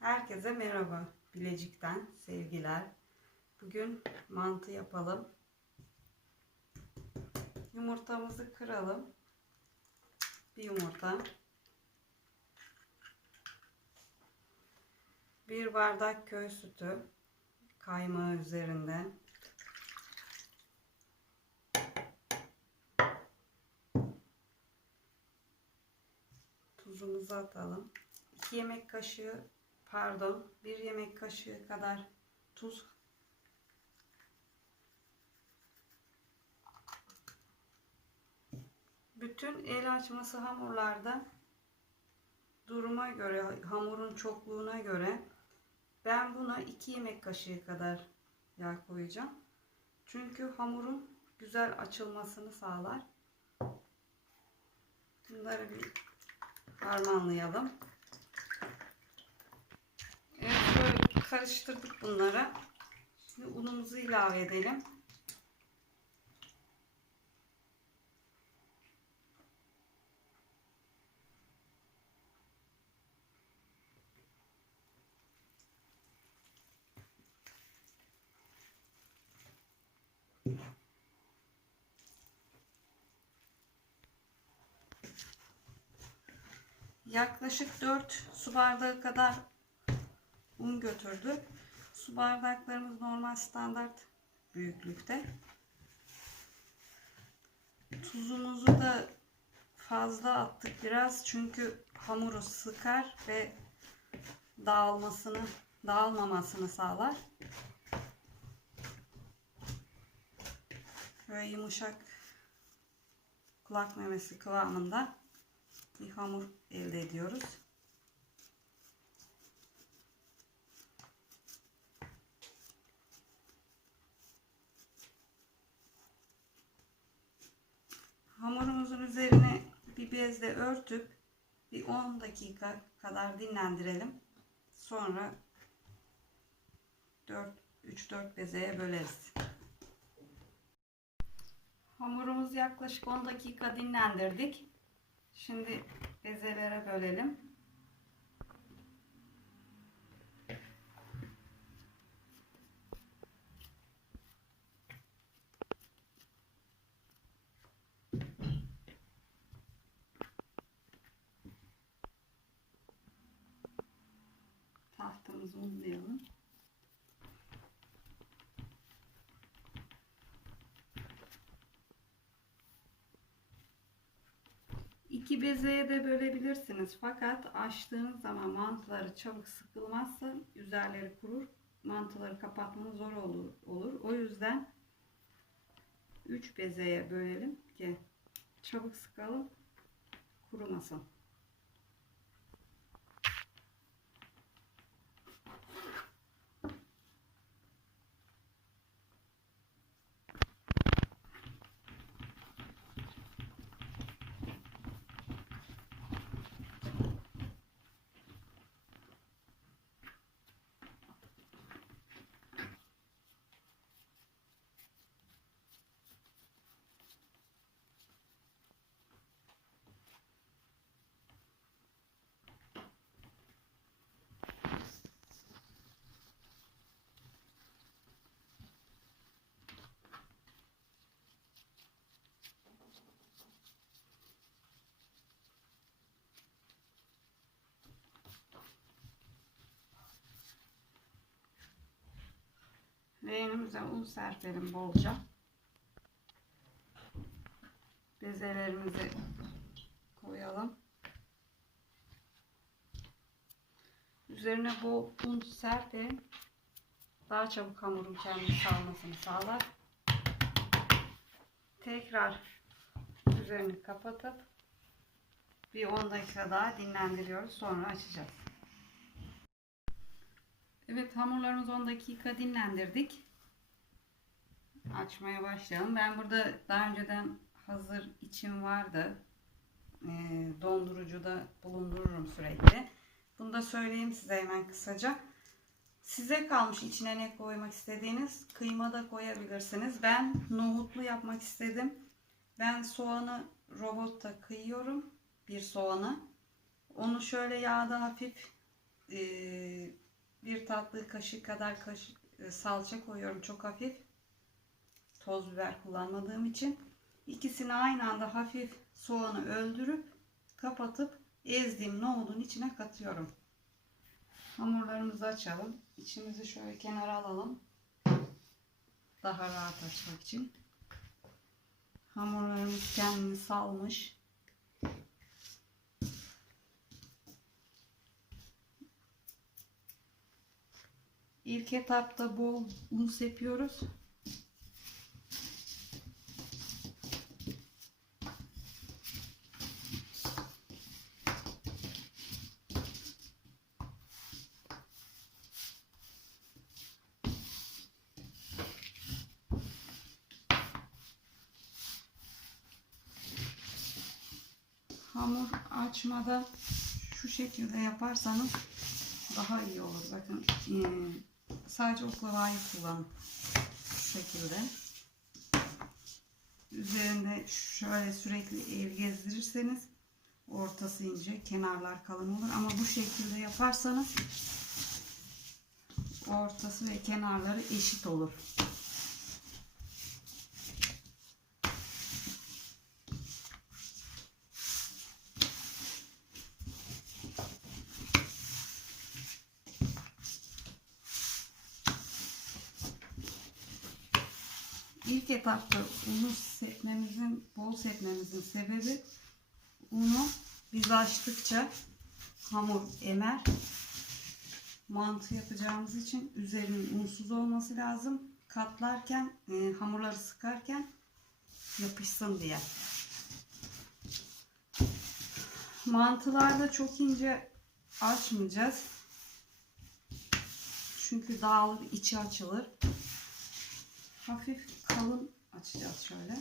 Herkese merhaba. Bilecik'ten sevgiler. Bugün mantı yapalım. Yumurtamızı kıralım. Bir yumurta. Bir bardak köy sütü. Kaymağı üzerinde. Tuzumuzu atalım. 2 yemek kaşığı pardon 1 yemek kaşığı kadar tuz bütün el açması hamurlarda duruma göre hamurun çokluğuna göre ben buna 2 yemek kaşığı kadar yağ koyacağım. Çünkü hamurun güzel açılmasını sağlar. Bunları bir harmanlayalım. Evet böyle karıştırdık bunları. Şimdi unumuzu ilave edelim. Yaklaşık 4 su bardağı kadar un götürdü. Su bardaklarımız normal standart büyüklükte. Tuzumuzu da fazla attık biraz çünkü hamuru sıkar ve dağılmasını dağılmamasını sağlar. Böyle yumuşak kulak memesi kıvamında bir hamur elde ediyoruz. Hamurumuzun üzerine bir bezle örtüp bir 10 dakika kadar dinlendirelim. Sonra 4 3-4 bezeye böleriz. Hamurumuzu yaklaşık 10 dakika dinlendirdik. Şimdi bezelere bölelim. Tahtamızı unlayalım. İki bezeye de bölebilirsiniz. Fakat açtığınız zaman mantıları çabuk sıkılmazsa üzerleri kurur. Mantıları kapatmanız zor olur. olur. O yüzden 3 bezeye bölelim ki çabuk sıkalım kurumasın. Leğenimize un serpelim bolca. Bezelerimizi koyalım. Üzerine bol un serpelim. Daha çabuk hamurun kendini salmasını sağlar. Tekrar üzerini kapatıp bir 10 dakika daha dinlendiriyoruz. Sonra açacağız. Evet hamurlarımızı 10 dakika dinlendirdik. Açmaya başlayalım. Ben burada daha önceden hazır içim vardı. E, dondurucuda bulundururum sürekli. Bunu da söyleyeyim size hemen kısaca. Size kalmış içine ne koymak istediğiniz. Kıyma da koyabilirsiniz. Ben nohutlu yapmak istedim. Ben soğanı robotta kıyıyorum. Bir soğanı. Onu şöyle yağda hafif e, bir tatlı kaşık kadar kaşık e, salça koyuyorum çok hafif. Toz biber kullanmadığım için. İkisini aynı anda hafif soğanı öldürüp kapatıp ezdiğim nohudun içine katıyorum. Hamurlarımızı açalım. İçimizi şöyle kenara alalım. Daha rahat açmak için. Hamurlarımız kendini salmış. İlk etapta bol un sepiyoruz. Hamur açmada şu şekilde yaparsanız daha iyi olur. Bakın sadece oklavayı kullan. Şu şekilde. Üzerinde şöyle sürekli el gezdirirseniz ortası ince, kenarlar kalın olur. Ama bu şekilde yaparsanız ortası ve kenarları eşit olur. İlk etapta unu sepmemizin, bol sepmemizin sebebi unu biz açtıkça hamur emer. Mantı yapacağımız için üzerinin unsuz olması lazım. Katlarken, e, hamurları sıkarken yapışsın diye. Mantılarda çok ince açmayacağız. Çünkü dağılır, içi açılır hafif kalın açacağız şöyle.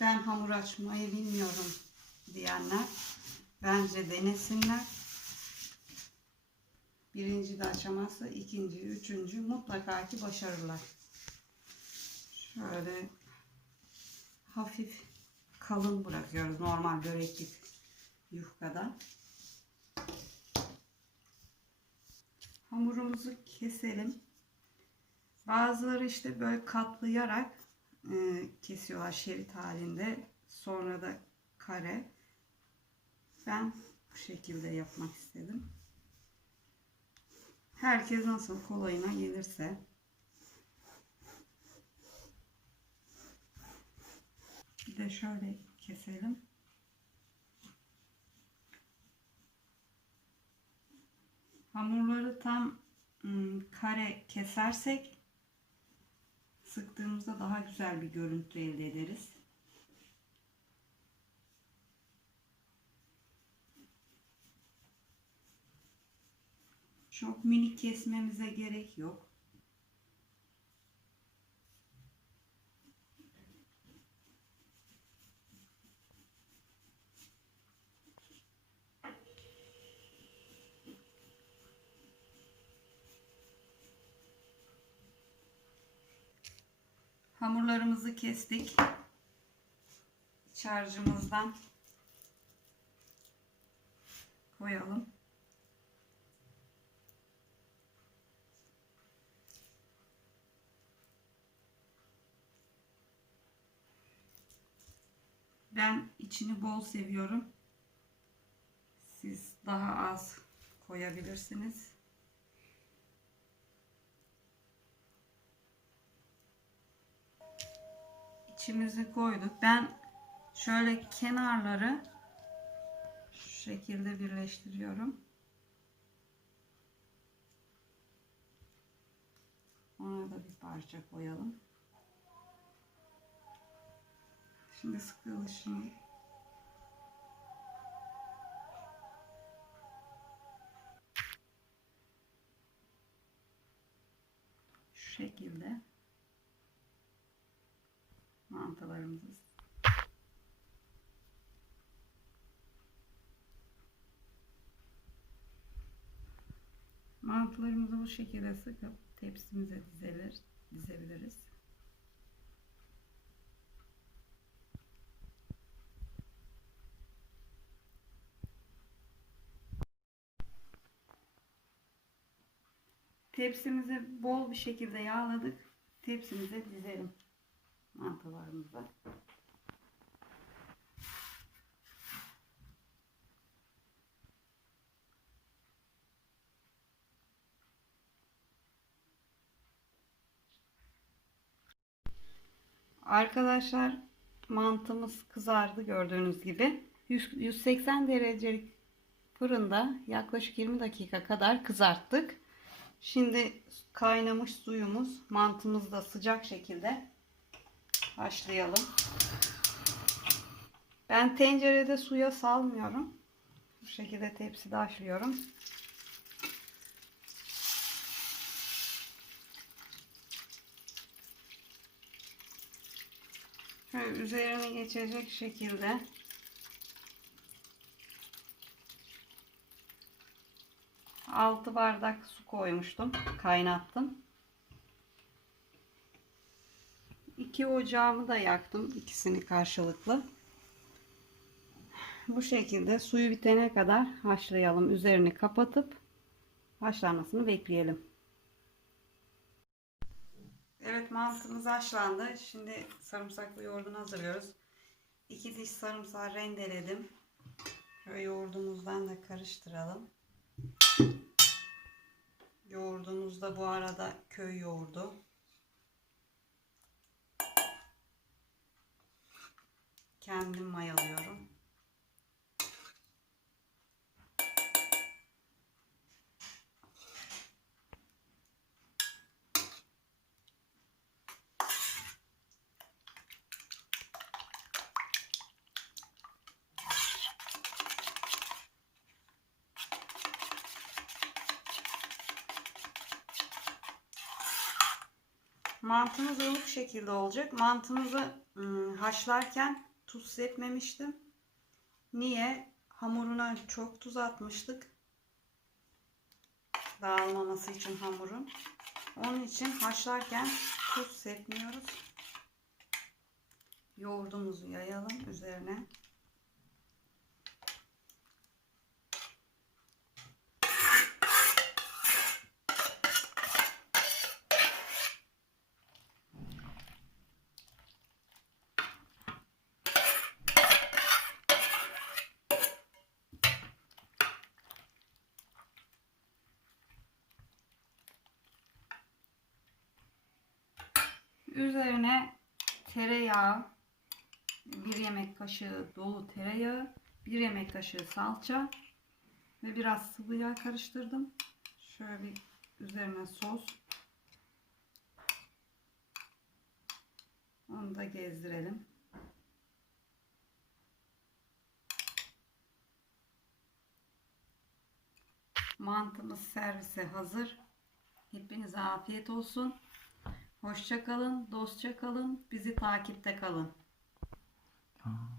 Ben hamur açmayı bilmiyorum diyenler bence denesinler. Birinci de açamazsa ikinci, üçüncü mutlaka ki başarırlar. Şöyle hafif kalın bırakıyoruz normal böreklik yufkadan. Hamurumuzu keselim. Bazıları işte böyle katlayarak e, kesiyorlar şerit halinde. Sonra da kare. Ben bu şekilde yapmak istedim. Herkes nasıl kolayına gelirse. Bir de şöyle keselim. Hamurları tam kare kesersek sıktığımızda daha güzel bir görüntü elde ederiz. Çok minik kesmemize gerek yok. Hamurlarımızı kestik. İç harcımızdan koyalım. Ben içini bol seviyorum. Siz daha az koyabilirsiniz. İçimizi koyduk. Ben şöyle kenarları şu şekilde birleştiriyorum. Ona da bir parça koyalım. Şimdi sıkılışını şu şekilde çantalarımızı Mantılarımızı bu şekilde sıkıp tepsimize dizelir, dizebiliriz. Tepsimizi bol bir şekilde yağladık. Tepsimize dizelim mantılarımızı. Arkadaşlar mantımız kızardı gördüğünüz gibi. 100 180 derecelik fırında yaklaşık 20 dakika kadar kızarttık. Şimdi kaynamış suyumuz mantımızı da sıcak şekilde haşlayalım. Ben tencerede suya salmıyorum. Bu şekilde tepside haşlıyorum. Şöyle üzerine geçecek şekilde altı bardak su koymuştum. Kaynattım. İki ocağımı da yaktım. ikisini karşılıklı. Bu şekilde suyu bitene kadar haşlayalım. Üzerini kapatıp haşlanmasını bekleyelim. Evet mantımız haşlandı. Şimdi sarımsaklı yoğurdunu hazırlıyoruz. İki diş sarımsağı rendeledim. Şöyle yoğurdumuzdan da karıştıralım. Yoğurdumuz da bu arada köy yoğurdu. Kendim mayalıyorum. Mantımız ılık şekilde olacak. Mantımızı ım, haşlarken tuz sepmemiştim. Niye? Hamuruna çok tuz atmıştık. Dağılmaması için hamurun. Onun için haşlarken tuz sepmiyoruz. Yoğurdumuzu yayalım üzerine. Üzerine tereyağı, bir yemek kaşığı dolu tereyağı, bir yemek kaşığı salça ve biraz sıvı yağ karıştırdım. Şöyle bir üzerine sos. Onu da gezdirelim. Mantımız servise hazır. Hepinize afiyet olsun. Hoşça kalın, dostça kalın, bizi takipte kalın. Aa.